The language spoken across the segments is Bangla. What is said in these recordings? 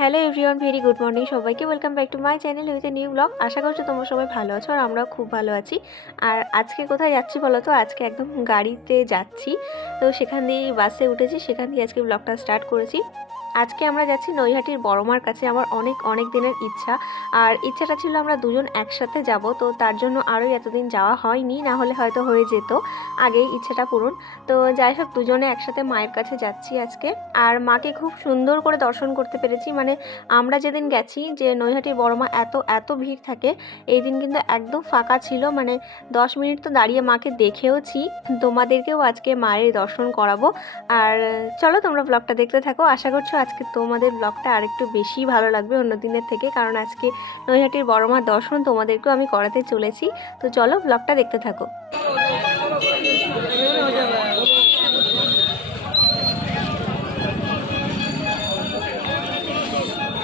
Hello everyone very good morning সবাইকে welcome back to my channel with a new blog আশা করছি তোমার সবাই ভালো আছো আর আমরাও খুব ভালো আছি। আর আজকে কোথায় যাচ্ছি বলো তো আজকে একদম গাড়িতে যাচ্ছি। তো সেখান দিয়েই বাসে উঠেছি, সেখান দিয়ে আজকে ব্লগটা স্টার্ট করেছি। আজকে আমরা যাচ্ছি নৈহাটির বড়মার কাছে, আমার অনেক অনেক দিনের ইচ্ছা। আর ইচ্ছাটা ছিল আমরা দুজন একসাথে যাব, তো তার জন্য আরও এতদিন যাওয়া হয়নি, না হলে হয়তো হয়ে যেত। আগেই ইচ্ছাটা পূরণ। তো যাই হোক, দুজনে একসাথে মায়ের কাছে যাচ্ছি আজকে। আর মাকে খুব সুন্দর করে দর্শন করতে পেরেছি। মানে আমরা যেদিন গেছি যে নৈহাটির বড়মা এত এত ভিড় থাকে, এই দিন কিন্তু একদম ফাঁকা ছিল। মানে দশ মিনিট তো দাঁড়িয়ে মাকে দেখেওছি। তোমাদেরকেও আজকে মায়ের দর্শন করাবো। আর চলো তোমরা ব্লগটা দেখতে থাকো। আশা করছ আজকে তোমাদের ব্লগটা আরেকটু বেশি ভালো লাগবে অন্য দিনের থেকে কারণ আজকে নৈহাটির বড়মার দর্শন তোমাদেরকেও আমি করাতে চলেছি। তো চলো ব্লগটা দেখতে থাকো।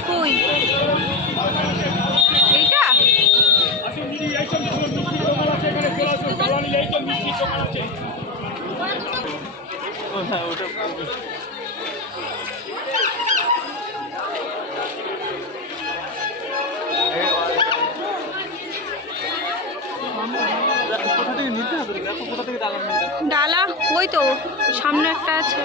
কই? এইটা? ডালা ওই তো সামনে একটা আছে।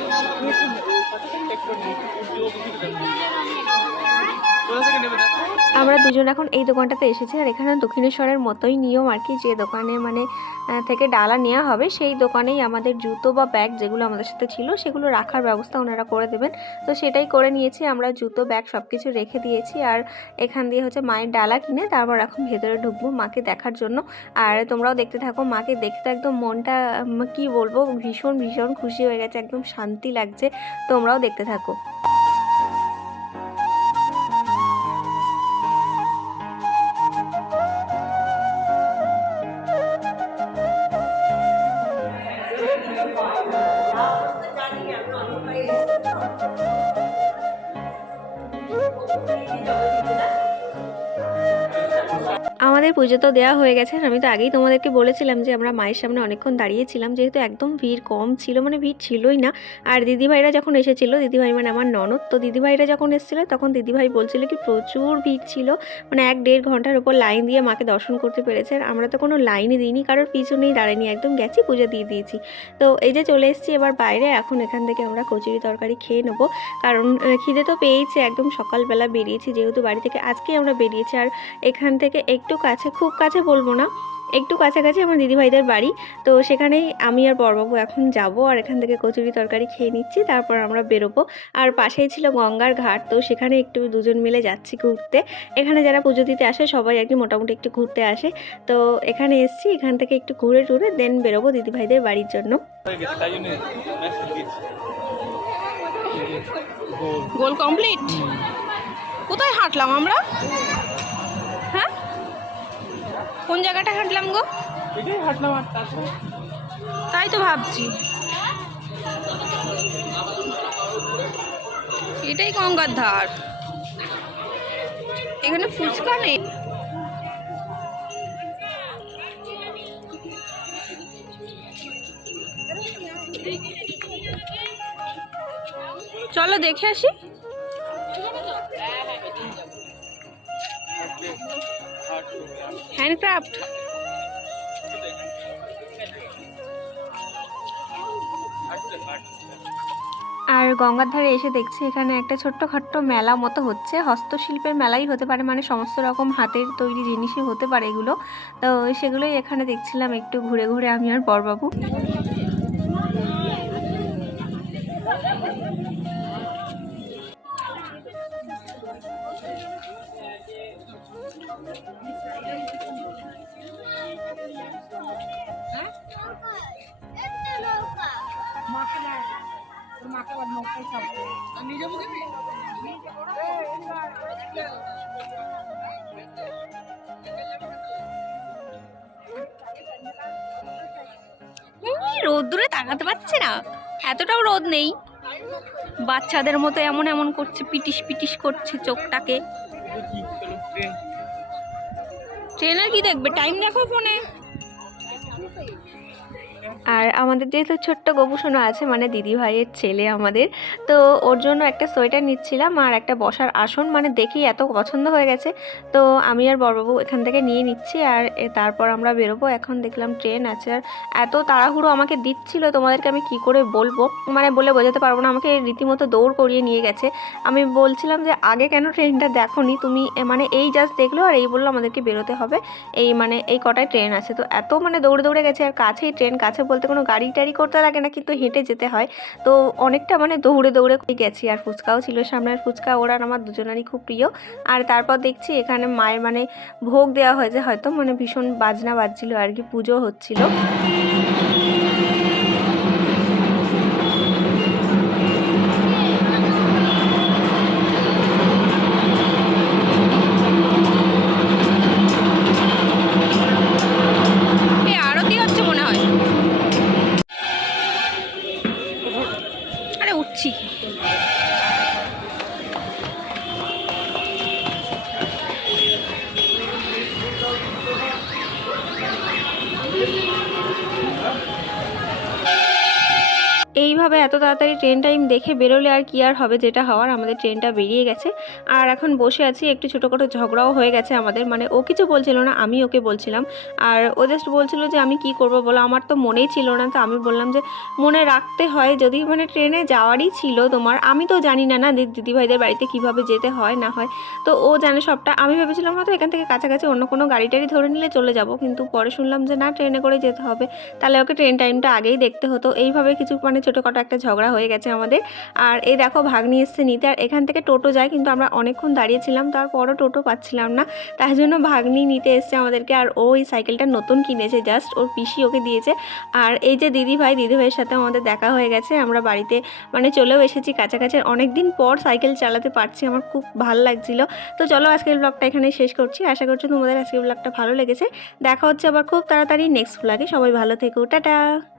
আমরা দুজন এখন এই দোকানটাতে এসেছি, আর এখানে দক্ষিণেশ্বরের মতোই নিয়ম আর কি, যে দোকানে মানে থেকে ডালা নেওয়া হবে, সেই দোকানেই আমাদের জুতো বা ব্যাগ যেগুলো আমাদের সাথে ছিল, সেগুলো রাখার ব্যবস্থা ওনারা করে দেবেন। তো সেটাই করে নিয়েছি, আমরা জুতো, ব্যাগ সব কিছু রেখে দিয়েছি, আর এখান দিয়ে হচ্ছে মায়ের ডালা কিনে তারপর এখন ভেতরে ঢুকবো মাকে দেখার জন্য। আর তোমরাও দেখতে থাকো, মাকে দেখতে একদম মনটা কি বলব, ভীষণ ভীষণ খুশি হয়ে গেছে, একদম শান্তি লাগছে, তোমরাও দেখতে থাকো। Thank you. আমাদের পুজো তো দেওয়া হয়ে গেছে। আমি তো আগেই তোমাদেরকে বলেছিলাম যে আমরা মায়ের সামনে অনেকক্ষণ দাঁড়িয়েছিলাম। যেহেতু একদম ভিড় কম ছিল মানে ভিড় ছিলই না। আর দিদিভাইরা যখন এসেছিল, দিদিভাই মানে আমার ননদ, তো দিদিভাইরা যখন এসেছিল তখন দিদিভাই বলছিল কি প্রচুর ভিড় ছিল। মানে এক দেড় ঘণ্টার উপর লাইন দিয়ে মাকে দর্শন করতে পেরেছে। আর আমরা তো কোনো লাইনই দিইনি, কারোর পিছনেই দাঁড়াইনি একদম গেছি, পুজো দিয়ে দিয়েছি। তো এই যে চলে এসেছি এবার বাইরে, এখন এখান থেকে আমরা কচুরি তরকারি খেয়ে নেব। কারণ খিদে তো পেয়েছে একদম সকালবেলা বেরিয়েছি, যেহেতু বাড়ি থেকে আজকেই আমরা বেরিয়েছি। আর এখান থেকে একটু কাছে খুব কাছে বলব না। একটু কাছাকাছি আমার দিদিভাইদের বাড়ি। তো সেখানেই আমি আর বড়বাবু এখন যাব আর এখান থেকে কচুরি তরকারি খেয়ে নিচ্ছি তারপর আমরা বেরোবো। আর পাশেই ছিল গঙ্গার ঘাট তো সেখানে একটু দুজন মিলে যাচ্ছি ঘুরতে। এখানে যারা পুজো দিতে আসে সবাই আর কি মোটামুটি একটু ঘুরতে আসে। তো এখানে এসছি এখান থেকে একটু ঘুরে টুরে দেন বেরোবো দিদিভাইদের বাড়ির জন্য। Goal complete? কোথায় হাঁটলাম আমরা? হ্যাঁ? কোন জায়গাটা হাঁটলাম গো? এটাই হাঁটলাম আর তারপরে তাই তো ভাবছি। এটাই গঙ্গার ধার। এখানে ফুচকা নেই। চলো দেখে আসি। হ্যান্ডক্রাফট। আর গঙ্গার ধারে এসে দেখছি এখানে একটা ছোট্টখাট্ট মেলা মতো হচ্ছে। হস্তশিল্পের মেলাই হতে পারে মানে সমস্ত রকম হাতের তৈরি জিনিসই হতে পারে এগুলো। তো সেগুলোই এখানে দেখছিলাম, একটু ঘুরে ঘুরে আমি আর বরবাবু। রোদ্দুরে তাকাতে পারছে না। এতটাও রোদ নেই। বাচ্চাদের মতো এমন এমন করছে, পিটিস পিটিস করছে চোখটাকে। ট্রেনের কি দেখবে টাইম দেখো ফোনে আর আমাদের যেহেতু ছোট্ট গোপুসোনা আছে মানে দিদি ভাইয়ের ছেলে আমাদের, তো ওর জন্য একটা সোয়েটার নিচ্ছিলাম আর একটা বসার আসন মানে দেখেই এত পছন্দ হয়ে গেছে। তো আমি আর বড়বাবু এখান থেকে নিয়ে নিচ্ছি আর তারপর আমরা বেরোবো। এখন দেখলাম ট্রেন আছে আর এত তাড়াহুড়ো আমাকে দিচ্ছিল, তোমাদেরকে আমি কি করে বলব? মানে বলে বোঝাতে পারব না, আমাকে রীতিমতো দৌড় করিয়ে নিয়ে গেছে। আমি বলছিলাম যে, আগে কেন ট্রেনটা দেখোনি? তুমি মানে এই জাস্ট দেখল আর এই বলল আমাদেরকে বেরোতে হবে। এই মানে এই কটায় ট্রেন আছে। তো এত মানে দৌড়ে দৌড়ে গেছে আর কাছেই ট্রেন, কাছে বলতে কোনো গাড়ি টাড়ি করতে লাগে না, কিন্তু হেঁটে যেতে হয়। তো অনেকটা মানে দৌড়ে দৌড়ে গেছি, আর ফুচকাও ছিল সামনের ফুচকা, ওরা আমার দুজনেরই খুব প্রিয়। আর তারপর দেখছি এখানে মায়ের মানে ভোগ দেওয়া হয়েছে হয়তো মানে ভীষণ বাজনা বাজছিল আর কি, পুজো হচ্ছিল। এইভাবে এত তাড়াতাড়ি ট্রেন টাইম দেখে বেরোলে আর কি আর হবে? যেটা হওয়ার আমাদের ট্রেনটা বেরিয়ে গেছে। আর এখন বসে আছি, একটু ছোটোখাটো ঝগড়াও হয়ে গেছে আমাদের। মানে ও কিছু বলছিল না, আমি ওকে বলছিলাম। আর ও জাস্ট বলছিল যে, আমি কি করব বলো? আমার তো মনেই ছিল না। তো আমি বললাম যে, মনে রাখতে হয় যদি মানে ট্রেনে যাওয়ারই ছিল তোমার। আমি তো জানি না না দিদিভাইদের বাড়িতে কীভাবে যেতে হয়, না হয়। তো ও জানে সবটা। আমি ভেবেছিলাম হয়তো এখান থেকে কাছাকাছি অন্য কোনো গাড়ি টাড়ি ধরে নিলে চলে যাব। কিন্তু পরে শুনলাম যে, না ট্রেনে করে যেতে হবে। তাহলে ওকে ট্রেন টাইমটা আগেই দেখতে হতো। এইভাবে কিছু মানে ছোটোখাটো একটা ঝগড়া হয়ে গেছে আমাদের। আর এই দেখো ভাগ্নি এসছে নিতে। আর এখান থেকে টোটো যায়, কিন্তু আমরা অনেকক্ষণ দাঁড়িয়েছিলাম, তারপরও টোটো পাচ্ছিলাম না। তাই জন্য ভাগ্নি নিতে এসছে আমাদেরকে। আর ও এই সাইকেলটা নতুন কিনেছে, জাস্ট ওর পিসি ওকে দিয়েছে। আর এই যে দিদি ভাই, দিদি ভাইয়ের সাথে আমাদের দেখা হয়ে গেছে। আমরা বাড়িতে মানে চলেও এসেছি কাছাকাছি। অনেক দিন পর সাইকেল চালাতে পারছি, আমার খুব ভালো লাগছিল। তো চলো আজকের ব্লগটা এখানে শেষ করছি। আশা করছি তোমাদের আজকের ব্লগটা ভালো লেগেছে। দেখা হচ্ছে আবার খুব তাড়াতাড়ি নেক্সট ব্লগে সবাই ভালো থেকো। টাটা!